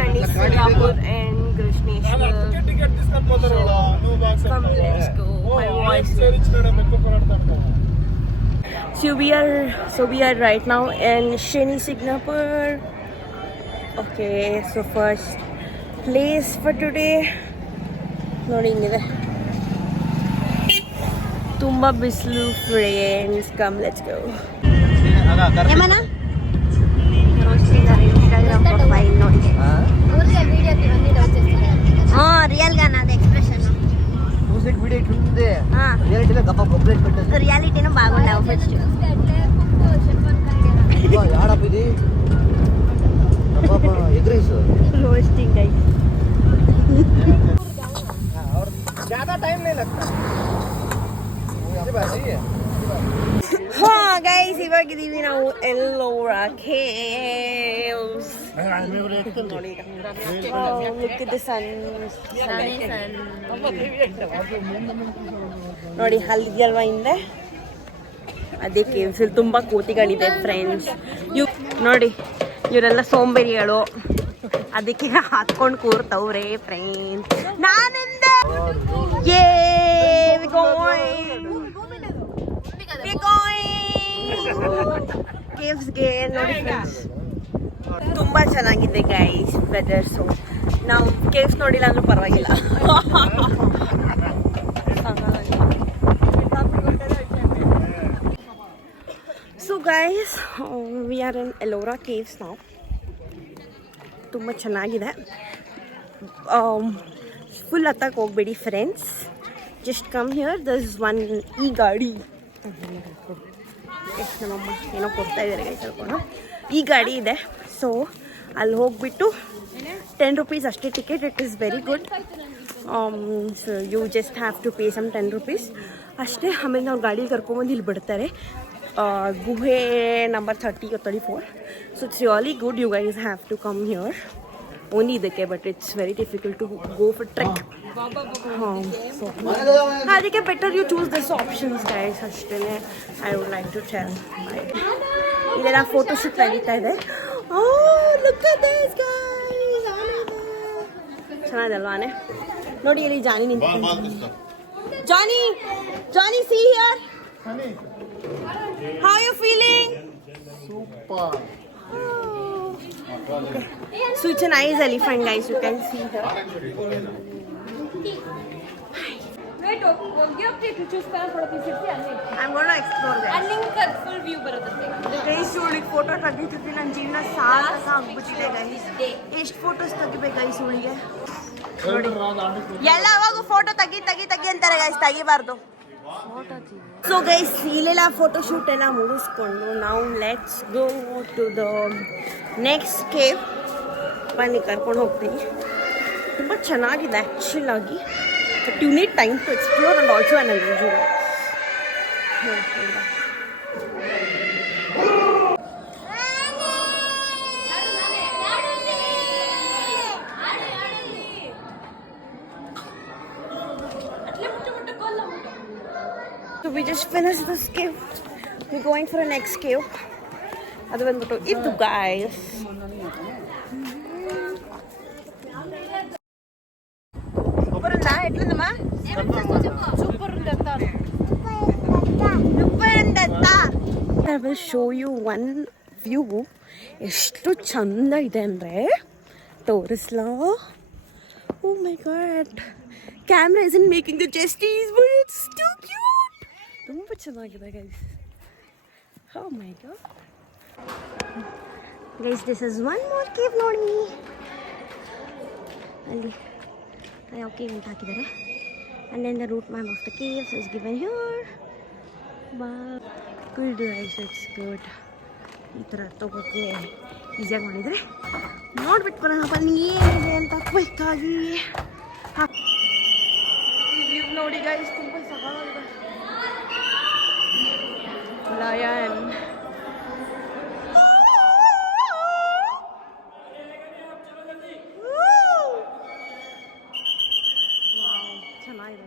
Shani Singapore and Krishneshwar. So, come, let's go. My voice. So we are right now in Shani Singapore. Okay, so first place for today. ನೋಡಿ ಹಿಂಗಿದೆ ತುಂಬ ಬಿಸಿಲು friends. Come let's go. ಏಮನ Instagram profile ನೋಡಿ. Real గా నాది expression music video ఇట్లుంది. రియాలిటీలో గప్ప కంప్లీట్ పెట్టేది. రియాలిటీను బాగుండావు ఫస్ట్. యాడప్ ఇది గప్ప ఎగ్రీస్ రోస్టింగ్ గైస్. ज्यादा टाइम नहीं लगता. हाँ guys, ಇವಾಗಿದ್ದೀವಿ ನಾವು Ellora caves. Look at the sun. ನೋಡಿ ಅಲ್ಲಿ ಅಲ್ವಾ ಹಿಂದೆ ಅದೇ ಕೇವ್ಸ್. ಇಲ್ಲಿ ತುಂಬ ಕೋತಿಗಳಿದೆ ಫ್ರೆಂಡ್ಸ್. ನೋಡಿ ಇವರೆಲ್ಲ ಸೋಂಬೇರಿಗಳು, ಅದಕ್ಕೆ ಹಾಕೊಂಡು ಕೂರ್ತವ್ರೆ ಫ್ರೆಂಡ್ಸ್. ನಾನಿಂದ ಕೇವ್ಸ್ಗೆ ನೋಡಿ ಫ್ರೆಂಡ್ಸ್. ತುಂಬ ಚೆನ್ನಾಗಿದೆ ಗೈಸ್ ವೆದರ್ಸು. ನಾವು ಕೇವ್ಸ್ ನೋಡಿಲ್ಲ ಅಂದ್ರೂ ಪರವಾಗಿಲ್ಲ. So guys, we are in Ellora caves ನಾವು. ತುಂಬ ಚೆನ್ನಾಗಿದೆ. ಫುಲ್ ಹತ್ತಕ್ಕೆ ಹೋಗ್ಬೇಡಿ friends. Just come here. There is one ಈ ಗಾಡಿ. ನಮ್ಮಮ್ಮ ಏನೋ ಕೊಡ್ತಾ ಇದ್ದಾರೆ ಗೈಸ್ ಹೇಳ್ಕೊಂಡು. ಈ ಗಾಡಿ ಇದೆ. ಸೊ ಅಲ್ಲಿ ಹೋಗ್ಬಿಟ್ಟು 10 rupees ಅಷ್ಟೇ ticket. It is very good. So you just have to pay some 10 rupees ಅಷ್ಟೇ. ಆಮೇಲೆ ನಾವು ಗಾಡೀಲಿ ಕರ್ಕೊಂಬಂದು ಇಲ್ಲಿ ಬಿಡ್ತಾರೆ. ಗುಹೆ number 30 or 34. So it's really good. You guys have to come here. Only ಇದಕ್ಕೆ, but it's very difficult to go for trek. So ಅದಕ್ಕೆ better you choose this options guys ಅಷ್ಟೇ. I would like to tell. ಇಲ್ಲೆಲ್ಲ photo shoot ನಡೀತಾ ಇದೆ. ಚೆನ್ನಾಗಿದಲ್ವಾ ಆನೆ? ನೋಡಿ ಇಲ್ಲಿ ಜಾನಿ ನಿಂತ್ಕೊಂಡು. Johnny see here. How are you feeling? Super. Okay. So it's a nice elephant guys, you can see here. Wait, ಹೋಗಿ ಹೋಗ್ತಿತ್ತು ಚೂಸ್ತಾ ಫೋಟೋ ಅಲ್ಲಿ. I'm going to explore guys. ಅಲ್ಲಿ ಫುಲ್ ವ್ಯೂ ಬರುತ್ತೆ. ಗೈಸ್ ಇವಳಿಗೆ ಫೋಟೋ ತೆಗಿತಿದ್ವಿ. ನನ್ನ ಜೀವನ ಸಾಕಾಗ್ಬಿಟ್ಟಿದೆ ಗೈಸ್. ಎಷ್ಟು ಫೋಟೋಸ್ ತೆಗಿಬೇಕು ಗೈಸ್ ಇವಳಿಗೆ? ಎಲ್ಲ ಅವಾಗ ಫೋಟೋ ತೆಗಿ ಅಂತಾರೆ ಗೈಸ್, ತೆಗಿಬಾರ್ದು. ಸೊ ಗೈಸ್ ಇಲ್ಲೆಲ್ಲ ಫೋಟೋ ಶೂಟ್ ಎಲ್ಲ ಮುಗಿಸ್ಕೊಂಡು ನಾವು let's go to the next cave. ಬನ್ನಿ ಕರ್ಕೊಂಡು ಹೋಗ್ತೀನಿ. ತುಂಬ ಚೆನ್ನಾಗಿದೆ ಆ್ಯಕ್ಚುಲ್ ಆಗಿ. But you need time to explore and also an energy. So we just finished this cave. We're going for a next cave. ಅದು ಬಂದ್ಬಿಟ್ಟು ಇದು guys. ಸೂಪರ್ ಅಲ್ಲ? ಎಟ್ಲದಮ್ಮ? ಸೂಪರ್ ಅಂತ. I will show you one view. ಎಷ್ಟು ಚಂದ ಇದೆ ಅಂದರೆ ತೋರಿಸ್ಲಾ? Oh my god. Camera isn't making the justice, but it's too cute. ತುಂಬ ಚೆನ್ನಾಗಿದೆ guys. Oh my god. Guys, this is one more cave ನೋಡಿ. ಅಲ್ಲಿ ಯಾವ ಕೇವ್ ಅಂತ ಹಾಕಿದ್ದಾರೆ. And then the route map of the caves is given here. Wow. Good guys, it's good. ಈ ಥರ ತಗೋಕ್ಕೆ ಈಸಿಯಾಗಿ ಮಾಡಿದರೆ ನೋಡ್ಬಿಟ್ಟು ಬರೋಣ ಬನ್ನಿ ಏನಿದೆ ಅಂತ ಕ್ವಿಕ್ಕಾಗಿ. ನೋಡಿ ಗೈಸ್ ತುಂಬ ಸಹಾಯ. ಲಯನ್ ಚೆನ್ನಾಗಿದೆ.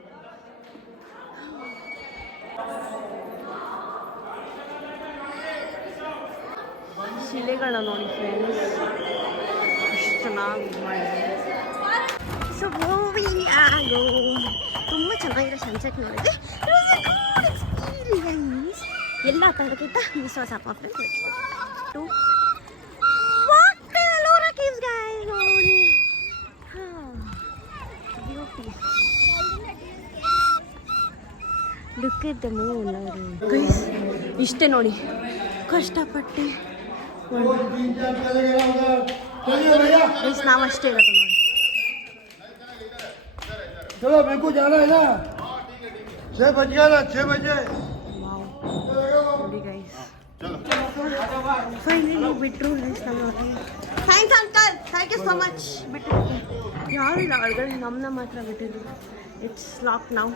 ಶಿಲೆಗಳ ನೋಡಿ ಫ್ರೆಂಡ್ಸ್, ಎಷ್ಟು ಚೆನ್ನಾಗಿ ಮಾಡಿದೆ. ಸೊ ಮೂವಿಂಗ್ ಆಗೋ ತುಂಬ ಚೆನ್ನಾಗಿರೋ ಸನ್ಸೆಟ್ ನೋಡಿದೆ. ಎಲ್ಲ ಕಡೆಗಿಂತ miss was up off to Ellora Caves, guys. ನೋಡಿ beauty. Look at the moon. Guys ಇಷ್ಟೇ ನೋಡಿ ಕಷ್ಟಪಟ್ಟು ನಾವು ಅಷ್ಟೇ ಇರೋದು ನೋಡಿ. चलो मेरे को जाना है ना 6 बज गया ना 6 बजे ನೋಡಿ ಗೈಸ್ ಫೈನಲಿ ಬಿಟ್ರು. Thanks uncle, thank you so much. ಬಿಟ್ರು ಯಾರು ಇಲ್ಲ ಒಳಗಡೆ, ನಮ್ಮನ್ನ ಮಾತ್ರ ಬಿಟ್ಟಿದ್ರು. It's lock now.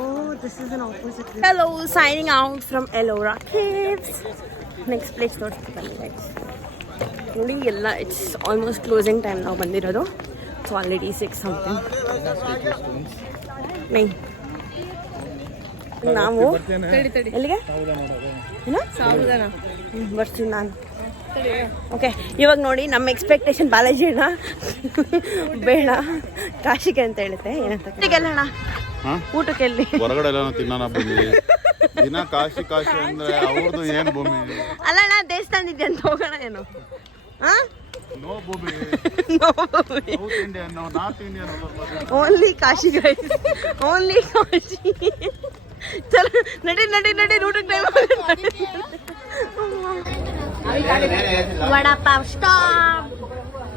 Oh, this is an opposite. Hello, signing out from Ellora Caves. Next place ತೋರಿಸ್ತೀನಿ ಗೈಸ್. ನೋಡಿ ಎಲ್ಲ ಇಟ್ಸ್ ಆಲ್ಮೋಸ್ಟ್ ಕ್ಲೋಸಿಂಗ್ ಟೈಮ್ ನಾವು ಬಂದಿರೋದು. It's already 6 something. ನೈ ನಾವು ಎಲ್ಲಿಗೆ ಏನು ಬರ್ತೀನಿ ನಾನು. ಓಕೆ, ಇವಾಗ ನೋಡಿ ನಮ್ಮ ಎಕ್ಸ್ಪೆಕ್ಟೇಷನ್ ಬಾಲಾಜಿ ಅಣ್ಣ ಬೇಡ ಕಾಶಿಗೆ ಅಂತ ಹೇಳುತ್ತೆ. ಏನಂತ ಗೆಲ್ಲೋಣ ಊಟಕ್ಕೆ ಎಲ್ಲಿ ಹೊರಗಡೆ ಎಲ್ಲ ತಿನ್ನೋಣ ಬಂದ್ವಿ. ದಿನ ಕಾಶಿ ಕಾಶಿ ಅಂದ್ರೆ ಅವ್ರದ್ದು ಏನು ಭೂಮಿ ಅಲ್ಲ ಅಣ್ಣ, ದೇವಸ್ಥಾನ ಇದೆ ಅಂತ ಹೋಗೋಣ ಏನು? ನೋ ಭೂಮಿ, south Indian, north Indian, only Kashi guys, only Kashi. ಚಲೋ ನಡಿ ನಡಿ ನಡಿ, ಊಟಕ್ಕೆ ಟೈಮ್. ವಡಾಪಾವ್ ಸ್ಟಾಪ್.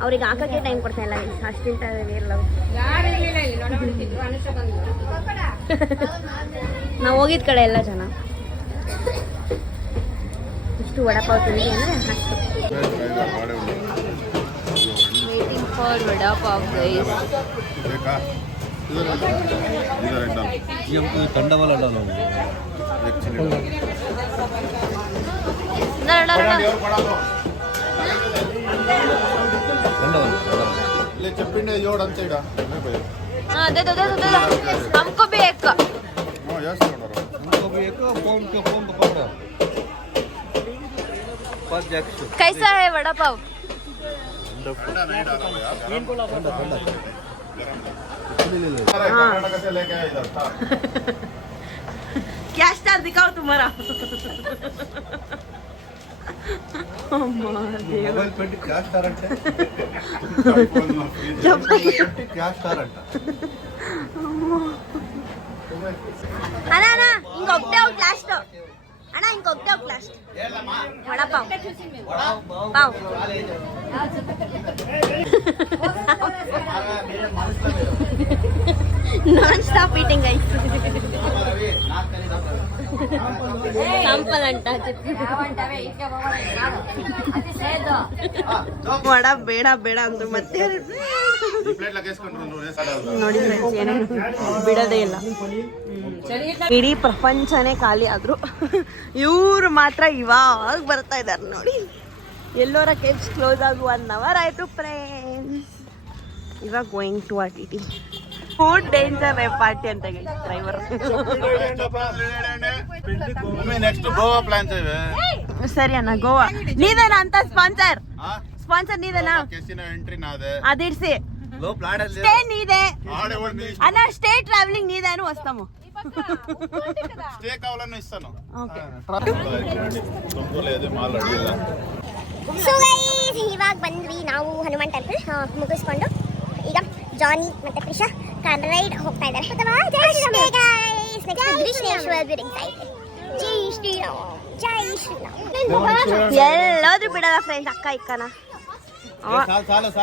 ಅವ್ರಿಗೆ ಹಾಕಕ್ಕೆ ಟೈಮ್ ಕೊಡ್ತಾ ಇಲ್ಲ, ಅಷ್ಟಿಂತ ಇರಲ್ಲ. ನಾವು ಹೋಗಿದ ಕಡೆ ಎಲ್ಲ ಜನ ಇಷ್ಟು ವಡಾಪಾವ್ ತಿಂಡಿ ಅಂದರೆ ಅಷ್ಟು. Waiting for vada pav, guys. ಬೇಕಾ? ಇದರ ತಂಡವಲ್ಲ ಇಲ್ಲಿ ಚಪ್ಪಿಂಡೆ ಜೋಡ್ ಅಂತ ಇಡ. दे दो हमको भी एक. ಯಸ್ ನೋಡೋರು. हमको भी एक फोन पकड़ो. कैसा है वड़ा पाव? कर्नाटक से लेके आए इधर था. क्या स्टार दिखाओ तुम्हारा. ಮೊಬೈಲ್ ಪೆಟ್ಟಿ ಕ್ಯಾಶ್ ಸ್ಟಾರ್ ಅಂತ ಕ್ಯಾಶ್ ಸ್ಟಾರ್ ಅಂತ ಅಣ್ಣ ಅಣ್ಣ ಹಿಂಗೆ ಹೋಗ್ತೇ ಹೋಗಿ ಲಾಸ್ಟ್. ಅಣ್ಣ ಹಿಂಗೆ ಹೋಗ್ತೇ ಹೋಗಿ last. Vadapav pav. Non stop eating ice. Sample ಅಂಟ ವಡ ಬೇಡ ಬೇಡ ಅಂದ್ರು ಮತ್ತೆ ಪ್ಲೇಟ್ ಲಗೇಸ್ಕೊಂಡ್ರು ನೋಡಿ ಫ್ರೆಂಡ್ಸ್, ಏನೇನು ಬಿಡೋದೇ ಇಲ್ಲ. ಇಡೀ ಪ್ರಪಂಚನೇ ಖಾಲಿ ಆದ್ರು ಇವ್ರು ಮಾತ್ರ ಇವಾಗ ಬರ್ತಾ ಇದ್ದಾರೆ ನೋಡಿ. ಎಲ್ಲೋರ ಕೇವ್ಸ್ ಕ್ಲೋಸ್ ಆಗಿ 1 hour ಆಯ್ತು ಫ್ರೆಂಡ್ಸ್. ಇವಾಗ going to RTT. Food danger party ಅಂತ ಹೇಳಿ ಡ್ರೈವರ್. ನೆಕ್ಸ್ಟ್ ಗೋವಾ ಪ್ಲಾನ್ಸ್ ಇವೆ. ಸರಿ ಅಣ್ಣ, ಗೋವಾ ನೀದೇನಾ ಅಂತ ಸ್ಪಾನ್ಸರ್? ಸ್ಪಾನ್ಸರ್ ನೀದೇನಾ? ಕೆಸಿನ ಎಂಟ್ರಿ ನಾದೆ ಅದಿರ್ಸಿ ಲೋ ಪ್ಲಾನ್ ಅಲ್ಲಿ ಸ್ಟೇ ನೀದೆ ఆడే ఓడి అన్న స్టే ట్రావెలింగ్ నీదేను వస్తాము. స్టే కావాలని ఇస్తాను. ఓకే లేదు మాల్ ಅಡಿಯಿಲ್ಲ. ಸೊ ಗೈಸ್ ಇವಾಗ ಬಂದ್ವಿ ನಾವು ಹನುಮಾನ್ ಟೆಂಪಲ್ ಮುಗಿಸ್ಕೊಂಡು ಈಗ ಜಾನಿ ಮತ್ತೆ ಪ್ರಿಷಾ ಕಾರ್ ರೈಡ್ ಹೋಗ್ತಾ ಇದ್ದಾರೆ. ಜೈ ಶ್ರೀರಾಮ್ ಜೈ ಶ್ರೀರಾಮ್. ಎಲ್ಲಾದ್ರೂ ಬಿಡಲ್ಲ ಫ್ರೆಂಡ್ಸ್, ಅಕ್ಕ ಇಕ್ಕನ.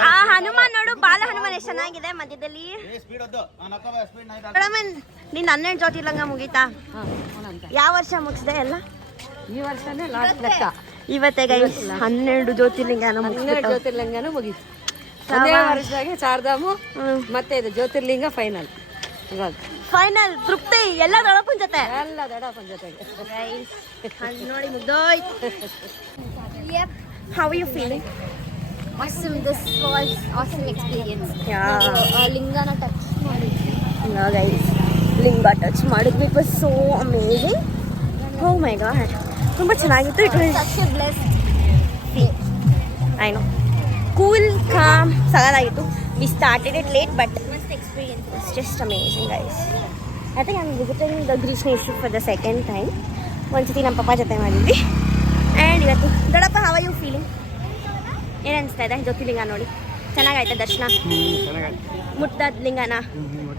ಆ ಹನುಮಾನ್ ನೋಡು, ಬಾಲ ಹನುಮಾನ್ ಎಷ್ಟು ಚೆನ್ನಾಗಿದೆ ಮಧ್ಯದಲ್ಲಿ. ಮೇಡಮ್ ನೀನ್ 12 ಜ್ಯೋತಿರ್ಲಿಂಗ ಮುಗೀತಾ? ಯಾವ ವರ್ಷ ಮುಗಿಸಿದೆ ಎಲ್ಲ? ಈ ವರ್ಷನೇ ಲಾಸ್ಟ್ ಲೆಕ್ಕ. ಇವತ್ತೇ ಗೈಸ್ 12 ಜ್ಯೋತಿರ್ಲಿಂಗನ ಮುಗಿಸ್ಬಿಟ್ಟು. ಜ್ಯೋತಿರ್ಲಿಂಗನೂ ಮುಗೀತು. ಒಂದೇ ವರ್ಷದಾಗೆ ಚಾರ್ಧಾಮು ಮತ್ತೆ ಇದು ಜ್ಯೋತಿರ್ಲಿಂಗ ಫೈನಲ್. ಇವಾಗ ಫೈನಲ್ ತೃಪ್ತಿ ಎಲ್ಲ ದೊಡ್ಡಪ್ಪನ ಜೊತೆ. ಎಲ್ಲ ದೊಡ್ಡಪ್ಪನ ಜೊತೆಗೆ ನೋಡಿ ಮುಗ್ದೋಯ್ತು. How are you feeling? Awesome, this was awesome experience. Yeah. ಲಿಂಗನ ಟಚ್ ಮಾಡಿ No guys, ಲಿಂಗ ಟಚ್ ಮಾಡಿದ್ವಿ. It was so amazing. Oh my god, ತುಂಬ ಚೆನ್ನಾಗಿತ್ತು. It was such a blessed I know cool calm ಸಗದಾಗಿತ್ತು. We started it late but must experience. It's just amazing guys. I think I am visiting the Grishneshwar for the second time. ಒಂದ್ಸತಿ ನಮ್ಮ ಪಪ್ಪ ಜೊತೆ ಮಾಡಿದ್ವಿ. And ಇವತ್ತು ದೊಡ್ಡಪ್ಪ, how are you feeling? ಏನು ಅನಿಸ್ತಾ ಇದೆ ಜ್ಯೋತಿರ್ಲಿಂಗ ನೋಡಿ? ಚೆನ್ನಾಗಾಯ್ತಾ ದರ್ಶನ? ಮುಟ್ಟಾದ ಲಿಂಗನ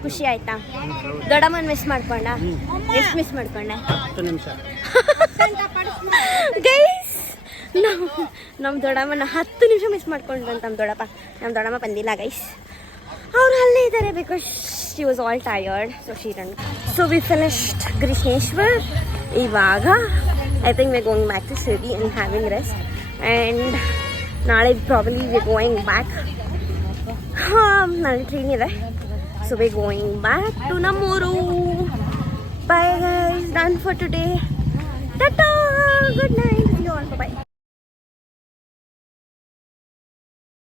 ಖುಷಿ ಆಯ್ತಾ? ದೊಡ್ಡಮ್ಮನ ಮಿಸ್ ಮಾಡ್ಕೊಂಡ? ಎಷ್ಟು ಮಿಸ್ ಮಾಡ್ಕೊಂಡೆ? 10 ನಿಮಿಷ. ಗೈಸ್ ನಮ್ಮ ದೊಡ್ಡಮ್ಮನ 10 ನಿಮಿಷ ಮಿಸ್ ಮಾಡ್ಕೊಂಡ್ರು ಅಂತ ನಮ್ಮ ದೊಡ್ಡಮ್ಮ ಬಂದಿಲ್ಲ ಗೈಸ್. ಅವ್ರು ಅಲ್ಲೇ ಇದ್ದಾರೆ because she was all tired, so she run. So we finished Grishneshwar. ಇವಾಗ I think we going back to city and having rest. And ನಾಳೆ ಪ್ರಾಬಲಿ ವಿ ಗೋಯಿಂಗ್ ಬ್ಯಾಕ್. ನಾಳೆ ಟ್ರೈನ್ ಇದೆ. So we going back to ನಮ್ಮೂರು. Bye guys, done for today. Tata, good night. See you all. Bye bye.